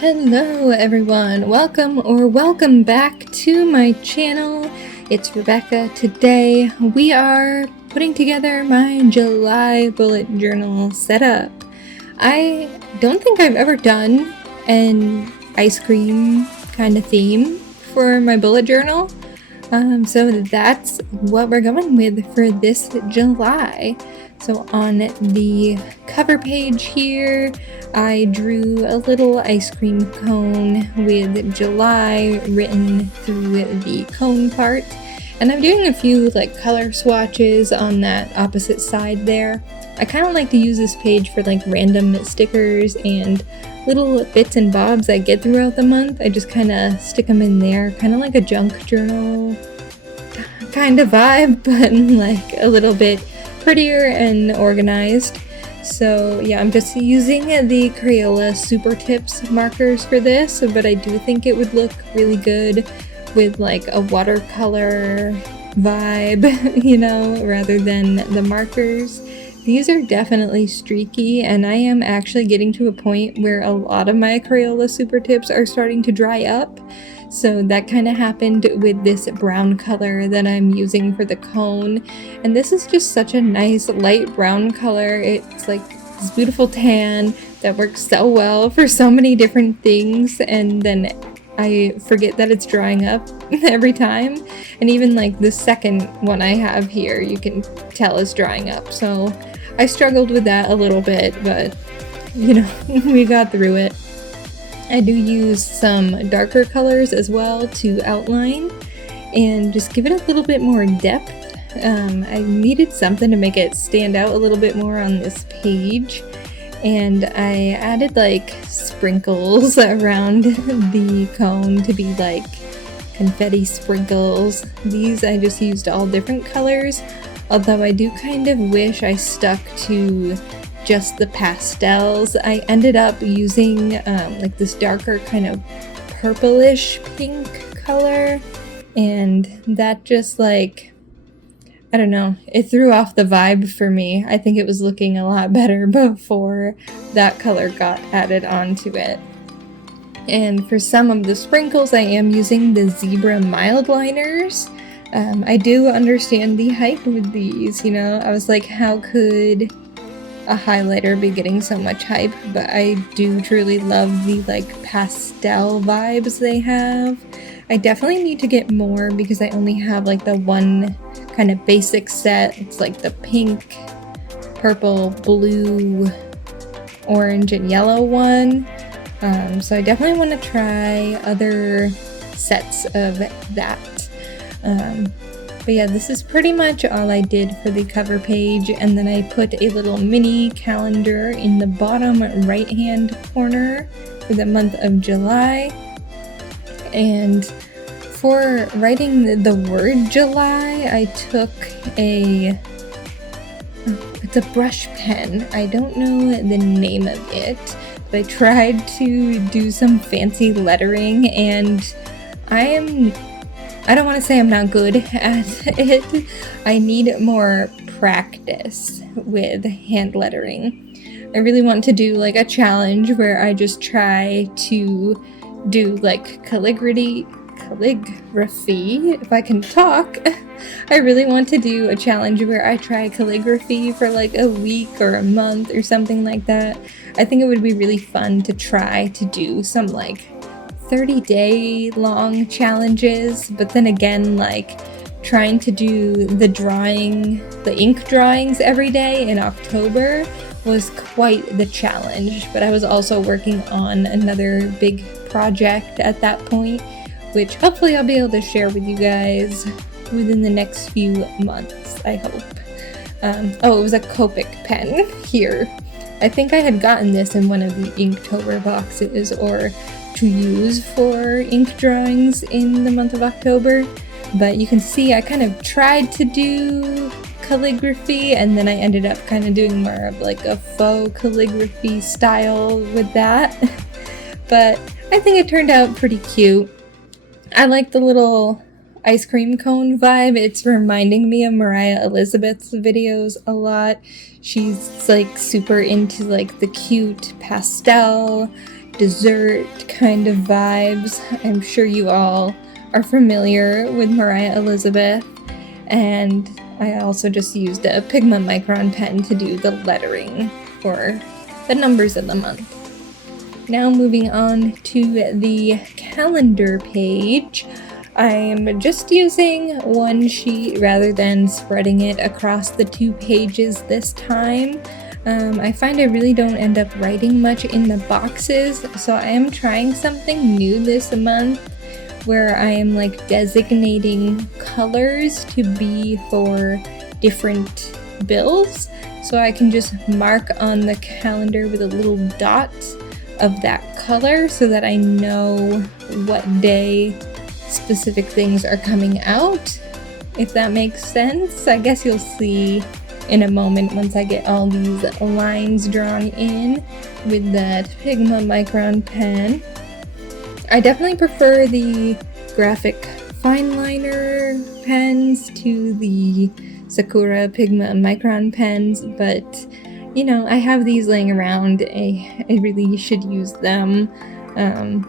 Hello everyone, welcome back to my channel. It's Rebecca. Today we are putting together my July bullet journal setup. I don't think I've ever done an ice cream kind of theme for my bullet journal. So that's what we're going with for this July. So on the cover page here, I drew a little ice cream cone with July written through the cone part. And I'm doing a few like color swatches on that opposite side there. I kind of like to use this page for like random stickers and little bits and bobs I get throughout the month. I just kind of stick them in there, kind of like a junk journal kind of vibe, but like a little bit prettier and organized. So yeah, I'm just using the Crayola Super Tips markers for this, but I do think it would look really good with like a watercolor vibe, you know, rather than the markers. These are definitely streaky, and I am actually getting to a point where a lot of my Crayola Super Tips are starting to dry up. So that kind of happened with this brown color that I'm using for the cone. And this is just such a nice light brown color. It's like this beautiful tan that works so well for so many different things. And then I forget that it's drying up every time. And even like the second one I have here, you can tell is drying up. So I struggled with that a little bit, but you know, we got through it. I do use some darker colors as well to outline and just give it a little bit more depth. I needed something to make it stand out a little bit more on this page, and I added like sprinkles around the cone to be like confetti sprinkles. These I just used all different colors, although I do kind of wish I stuck to just the pastels. I ended up using like this darker kind of purplish pink color, and that just like, I don't know, it threw off the vibe for me. I think it was looking a lot better before that color got added onto it. And for some of the sprinkles, I am using the zebra mild liners. I do understand the hype with these, you know. I was like, how could a highlighter be getting so much hype? But I do truly love the like pastel vibes they have. I definitely need to get more because I only have like the one kind of basic set. It's like the pink, purple, blue, orange, and yellow one. So I definitely want to try other sets of that. But yeah, this is pretty much all I did for the cover page, and then I put a little mini calendar in the bottom right hand corner for the month of July. And for writing the word July, I took it's a brush pen. I don't know the name of it, but I tried to do some fancy lettering, and I don't want to say I'm not good at it. I need more practice with hand lettering. I really want to do like a challenge where I just try to do like calligraphy, if I can talk. I really want to do a challenge where I try calligraphy for like a week or a month or something like that. I think it would be really fun to try to do some like 30-day long challenges, but then again, like trying to do the ink drawings every day in October was quite the challenge. But I was also working on another big project at that point, which hopefully I'll be able to share with you guys within the next few months, I hope. Oh, it was a Copic pen here. I think I had gotten this in one of the Inktober boxes, or to use for ink drawings in the month of October. But you can see I kind of tried to do calligraphy, and then I ended up kind of doing more of like a faux calligraphy style with that. But I think it turned out pretty cute. I like the little ice cream cone vibe. It's reminding me of Mariah Elizabeth's videos a lot. She's like super into like the cute pastel dessert kind of vibes. I'm sure you all are familiar with Mariah Elizabeth, and I also just used a Pigma Micron pen to do the lettering for the numbers of the month. Now moving on to the calendar page. I'm just using one sheet rather than spreading it across the 2 pages this time. I find I really don't end up writing much in the boxes, so I am trying something new this month where I am like designating colors to be for different bills, so I can just mark on the calendar with a little dot of that color so that I know what day specific things are coming out, if that makes sense. I guess you'll see in a moment once I get all these lines drawn in with that Pigma Micron pen. I definitely prefer the graphic fine liner pens to the Sakura Pigma Micron pens, but you know, I have these laying around. I really should use them.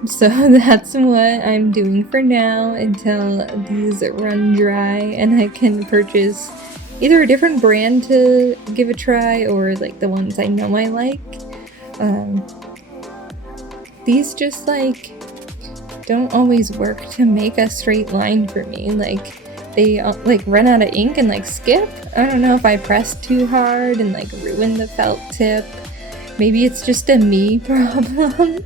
So that's what I'm doing for now until these run dry and I can purchase either a different brand to give a try or like the ones I know I like. These just like don't always work to make a straight line for me. Like they like run out of ink and like skip. I don't know if I pressed too hard and like ruined the felt tip. Maybe it's just a me problem,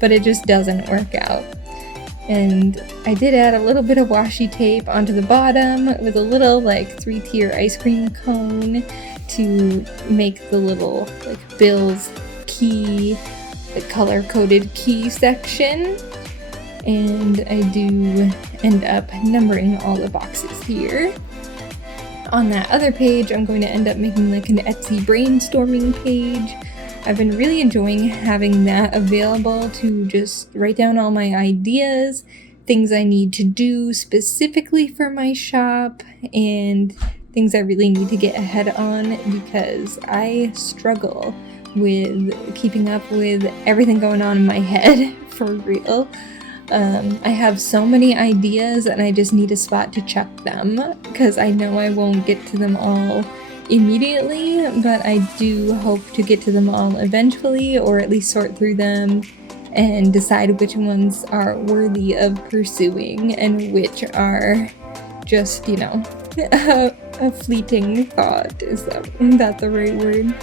but it just doesn't work out. And I did add a little bit of washi tape onto the bottom with a little like 3-tier ice cream cone to make the little like Bill's key, the color-coded key section. And I do end up numbering all the boxes here. On that other page, I'm going to end up making like an Etsy brainstorming page. I've been really enjoying having that available to just write down all my ideas, things I need to do specifically for my shop, and things I really need to get ahead on because I struggle with keeping up with everything going on in my head, for real. I have so many ideas and I just need a spot to chuck them because I know I won't get to them all immediately, but I do hope to get to them all eventually, or at least sort through them and decide which ones are worthy of pursuing and which are just, you know, a fleeting thought. Is that the right word?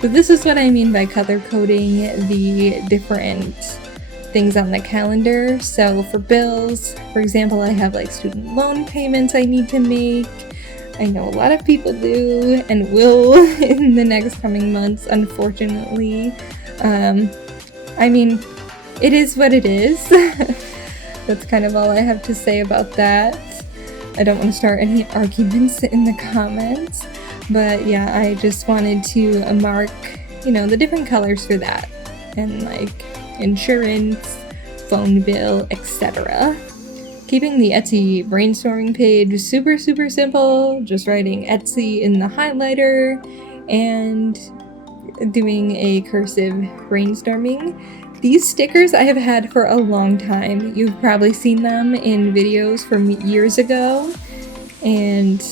But this is what I mean by color coding the different things on the calendar. So for bills, for example, I have like student loan payments I need to make. I know a lot of people do and will in the next coming months, unfortunately. I mean, it is what it is. That's kind of all I have to say about that. I don't want to start any arguments in the comments, but yeah, I just wanted to mark, you know, the different colors for that, and like insurance, phone bill, etc. Keeping the Etsy brainstorming page super simple, just writing Etsy in the highlighter and doing a cursive brainstorming. These stickers I have had for a long time. You've probably seen them in videos from years ago, and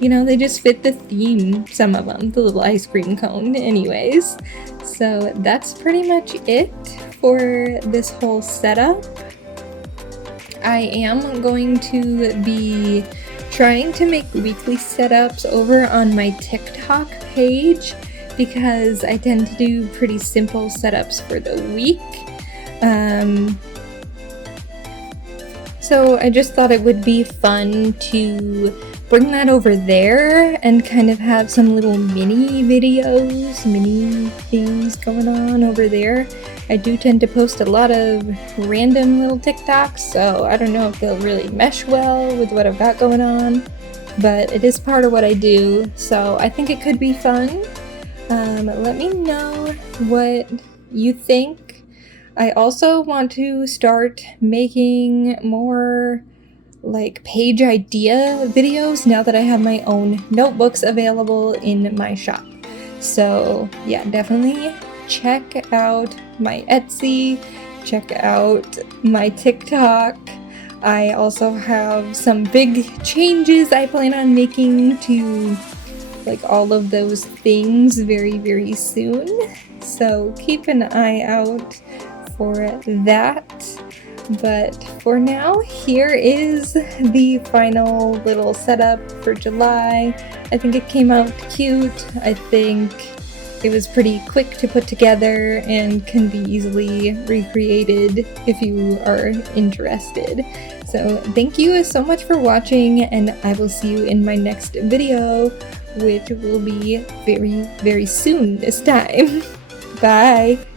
you know, they just fit the theme, some of them, the little ice cream cone anyways. So that's pretty much it for this whole setup. I am going to be trying to make weekly setups over on my TikTok page because I tend to do pretty simple setups for the week. So I just thought it would be fun to bring that over there and kind of have some little mini videos, mini things going on over there. I do tend to post a lot of random little TikToks, so I don't know if they'll really mesh well with what I've got going on, but it is part of what I do, so I think it could be fun. Let me know what you think. I also want to start making more like page idea videos now that I have my own notebooks available in my shop. So yeah, definitely check out my Etsy, check out my TikTok. I also have some big changes I plan on making to like all of those things very, very soon. So keep an eye out for that. But for now, here is the final little setup for July. I think it came out cute. I think it was pretty quick to put together and can be easily recreated if you are interested. So thank you so much for watching, and I will see you in my next video, which will be very, very soon this time. Bye!